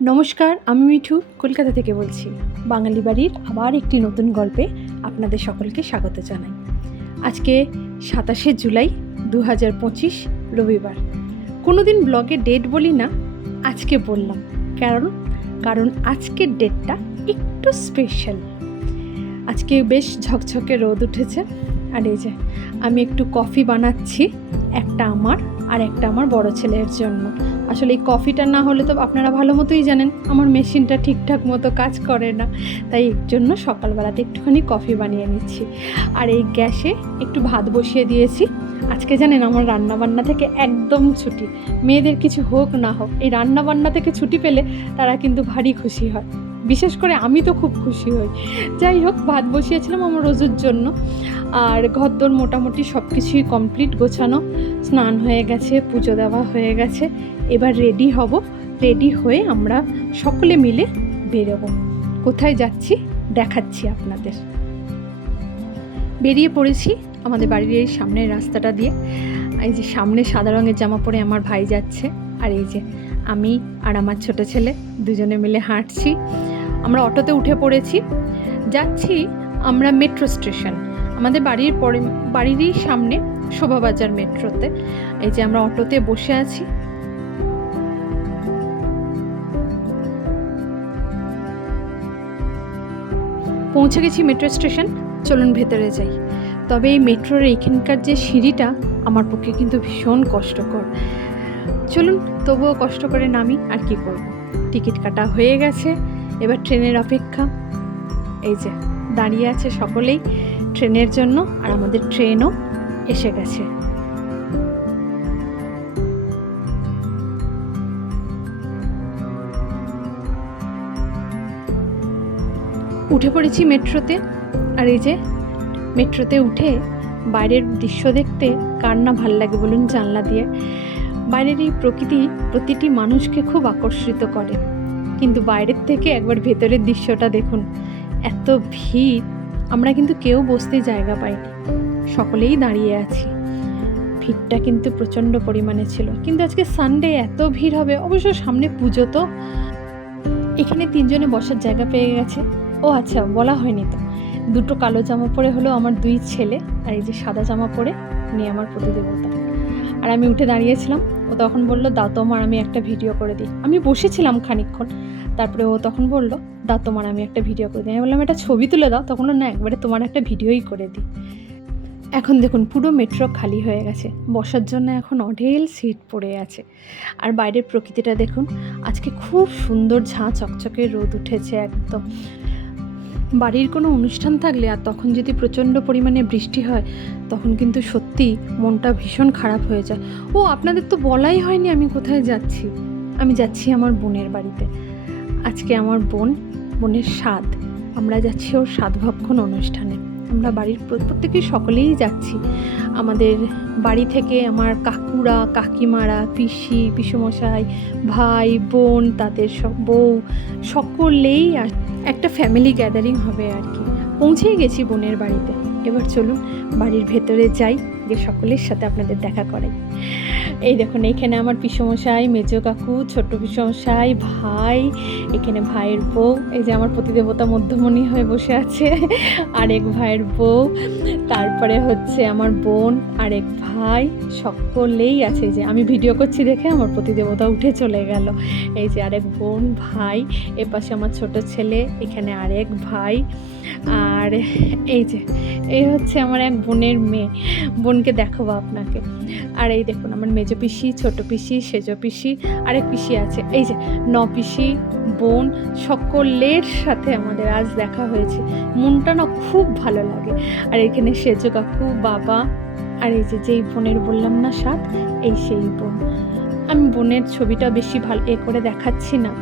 নমস্কার, আমি মিঠু কলকাতা থেকে বলছি। বাঙালি বাড়ির আবার একটি নতুন গল্পে আপনাদের সকলকে স্বাগত জানাই। আজকে 27শে জুলাই 2025 রবিবার। কোনো দিন ব্লগে ডেট বলি না, আজকে বললাম। কারণ আজকের ডেটটা একটু স্পেশাল। আজকে বেশ ঝকঝকে রোদ উঠেছে, আর এই যে আমি একটু কফি বানাচ্ছি, একটা আমার আর একটা আমার বড় ছেলের জন্য। আসলে এই কফিটা না হলে তো আপনারা ভালো মতোই জানেন আমার মেশিনটা ঠিকঠাক মতো কাজ করে না, তাই এর জন্য সকালবেলাতে একটুখানি কফি বানিয়ে নিচ্ছি। আর এই গ্যাসে একটু ভাত বসিয়ে দিয়েছি। আজকে জানেন আমার রান্নাবান্না থেকে একদম ছুটি। মেয়েদের কিছু হোক না হোক, এই রান্নাবান্না থেকে ছুটি পেলে তারা কিন্তু ভারী খুশি হয়, বিশেষ করে আমি তো খুব খুশি হই। যাই হোক, ভাত বসিয়েছিলাম আমার রোজুর জন্য। আর ঘরদোর মোটামুটি সব কিছুই কমপ্লিট, গোছানো, স্নান হয়ে গেছে, পুজো দেওয়া হয়ে গেছে। এবার রেডি হব, রেডি হয়ে আমরা সকলে মিলে বেরোবো। কোথায় যাচ্ছি দেখাচ্ছি আপনাদের। বেরিয়ে পড়েছি আমাদের বাড়ির এই সামনের রাস্তাটা দিয়ে। এই যে সামনে সাদা রঙের জামা পরে আমার ভাই যাচ্ছে, আর এই যে আমি আর আমার ছোট ছেলে দুজনে মিলে হাঁটছি। আমরা অটোতে উঠে পড়েছি, যাচ্ছি আমরা মেট্রো স্টেশন। আমাদের বাড়িরই সামনে শোভাবাজার মেট্রোতে। এই যে আমরা অটোতে বসে আছি। পৌঁছে গেছি মেট্রো স্টেশন, চলুন ভেতরে যাই। তবে এই মেট্রোর এইখানকার যে সিঁড়িটা আমার পক্ষে কিন্তু ভীষণ কষ্টকর। চলুন তবুও কষ্ট করে নামি, আর কি করব। টিকিট কাটা হয়ে গেছে, এবার ট্রেনের অপেক্ষা। এই যে দাঁড়িয়ে আছে সকলেই ট্রেনের জন্য, আর আমাদের ট্রেনও এসে গেছে। উঠে পড়েছি মেট্রোতে, আর এই যে মেট্রোতে উঠে বাইরের দৃশ্য দেখতে কার না ভাল লাগে বলুন। জানলা দিয়ে বাইরের এই প্রকৃতি প্রতিটি মানুষকে খুব আকর্ষিত করে, কিন্তু বাইরের থেকে একবার ভেতরের দৃশ্যটা দেখুন। এত ভিড়, আমরা কিন্তু কেউ বসতে জায়গা পাইনি, সকলেই দাঁড়িয়ে আছি। ভিড়টা কিন্তু প্রচণ্ড পরিমাণে ছিল, কিন্তু আজকে সানডে এত ভিড় হবে। অবশ্য সামনে পুজো, তো এখানে তিনজনে বসার জায়গা পেয়ে গেছে। ও আচ্ছা, বলা হয়নি তো, দুটো কালো জামা পরে হলো আমার দুই ছেলে, আর এই যে সাদা জামা পরে উনি আমার প্রতিদেবতা। আর আমি উঠে দাঁড়িয়েছিলাম, ও তখন বললো দাও তোমার আমি একটা ভিডিও করে দিই। আমি বসেছিলাম খানিকক্ষণ, তারপরে ও তখন বললো দাও তোমার আমি একটা ভিডিও করে দিই। আমি বললাম একটা ছবি তুলে দাও, তখন না একবারে তোমার একটা ভিডিওই করে দিই। এখন দেখুন পুরো মেট্রো খালি হয়ে গেছে, বসার জন্য এখন অঢেল সিট পড়ে আছে। আর বাইরের প্রকৃতিটা দেখুন, আজকে খুব সুন্দর ঝাঁ চকচকে রোদ উঠেছে একদম। বাড়ির কোনো অনুষ্ঠান থাকলে আর তখন যদি প্রচণ্ড পরিমাণে বৃষ্টি হয়, তখন কিন্তু সত্যি মনটা ভীষণ খারাপ হয়ে যায়। ও আপনাদের তো বলাই হয়নি আমি কোথায় যাচ্ছি। আমি যাচ্ছি আমার বোনের বাড়িতে। আজকে আমার বোনের সাধ, আমরা যাচ্ছি ওর সাধভক্ষণ অনুষ্ঠানে। আমরা বাড়ির প্রত্যেকেই সকলেই যাচ্ছি। আমাদের বাড়ি থেকে আমার কাকুরা, কাকিমারা, পিসি, পিসেমশাই, ভাই, বোন, তাদের সব বউ, সকলেই একটা ফ্যামিলি গ্যাদারিং হবে আর কি। পৌঁছেই গেছি বোনের বাড়িতে। এবার চলুন বাড়ির ভেতরে যাই, যে সকলের সাথে আপনাদের দেখা করাই। এই দেখুন, এইখানে আমার পিসেমশাই, মেজো কাকু, ছোট পিসেমশাই, ভাই, এখানে ভাইয়ের বউ, এই যে আমার প্রতিদেবতা মধ্যমণি হয়ে বসে আছে, আরেক ভাইয়ের বউ, তারপরে হচ্ছে আমার বোন, আরেক ভাই, সকলেই আছে। এই যে আমি ভিডিও করছি দেখে আমার প্রতিদেবতা উঠে চলে গেল। এই যে আরেক বোন, ভাই, এপাশে আমার ছোট ছেলে, এখানে আরেক ভাই, আর এই যে এই হচ্ছে আমার এক বোনের মেয়ে, বোনকে দেখাবো আপনাকে। আর এই দেখুন আমার মেজো পিসি, ছোট পিসি, সেজো পিসি, আরেক পিসি আছে। এই যে পিসি, বোন, সকলের সাথে আমাদের আজ দেখা হয়েছে। মনটা না খুব ভালো লাগে। আর এখানে সেজো কাকু, বাবা, আর এই যে যেই বোনের বললাম না সাথ, এই সেই বোন। আমি বোনের ছবিটা বেশি ভালো করে দেখাচ্ছি না,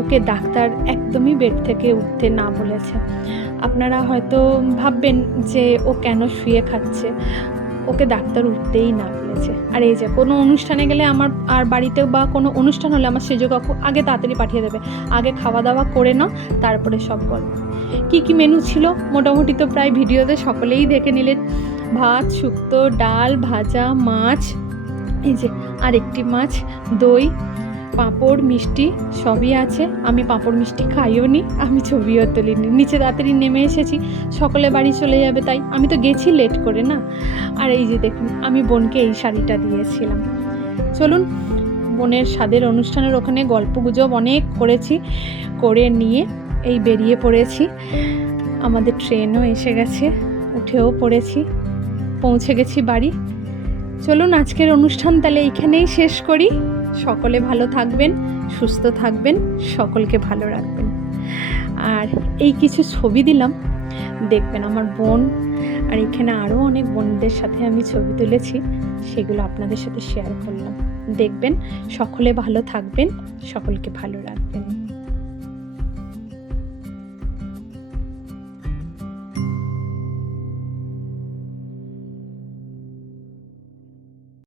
ওকে ডাক্তার একদমই বেড থেকে উঠতে না বলেছে। আপনারা হয়তো ভাববেন যে ও কেন শুয়ে খাচ্ছে, ওকে ডাক্তার উঠতেই না বলেছে। আর এই যে কোনো অনুষ্ঠানে গেলে আমার আর বাড়িতে বা কোনো অনুষ্ঠান হলে আমার সেজো কাকু আগে তাড়াতাড়ি পাঠিয়ে দেবে, আগে খাওয়া দাওয়া করে নাও, তারপরে সব গল্প। কী কী মেনু ছিল মোটামুটি তো প্রায় ভিডিওতে সকলেই দেখে নিলেন। ভাত, শুক্তো, ডাল, ভাজা, মাছ, এই যে আরেকটি মাছ, দই, পাঁপড় মিষ্টি সবই আছে। আমি পাঁপড় মিষ্টি খাইও নি, আমি ছবিও তুলিনি। নিচে তাড়াতাড়ি নেমে এসেছি, সকলে বাড়ি চলে যাবে তাই। আমি তো গেছি লেট করে না। আর এই যে দেখুন, আমি বোনকে এই শাড়িটা দিয়েছিলাম। চলুন, বোনের স্বাদের অনুষ্ঠানের ওখানে গল্পগুজব অনেক করেছি, করে নিয়ে এই বেরিয়ে পড়েছি। আমাদের ট্রেনও এসে গেছে, উঠেও পড়েছি, পৌঁছে গেছি বাড়ি। চলুন আজকের অনুষ্ঠান তাহলে এইখানেই শেষ করি। সকলে ভালো থাকবেন, সুস্থ থাকবেন, সকলকে ভালো রাখবেন। আর এই কিছু ছবি দিলাম, দেখবেন আমার বোন, আর এখানে আরও অনেক বোনদের সাথে আমি ছবি তুলেছি, সেগুলো আপনাদের সাথে শেয়ার করলাম। দেখবেন, সকলে ভালো থাকবেন, সকলকে ভালো রাখবেন।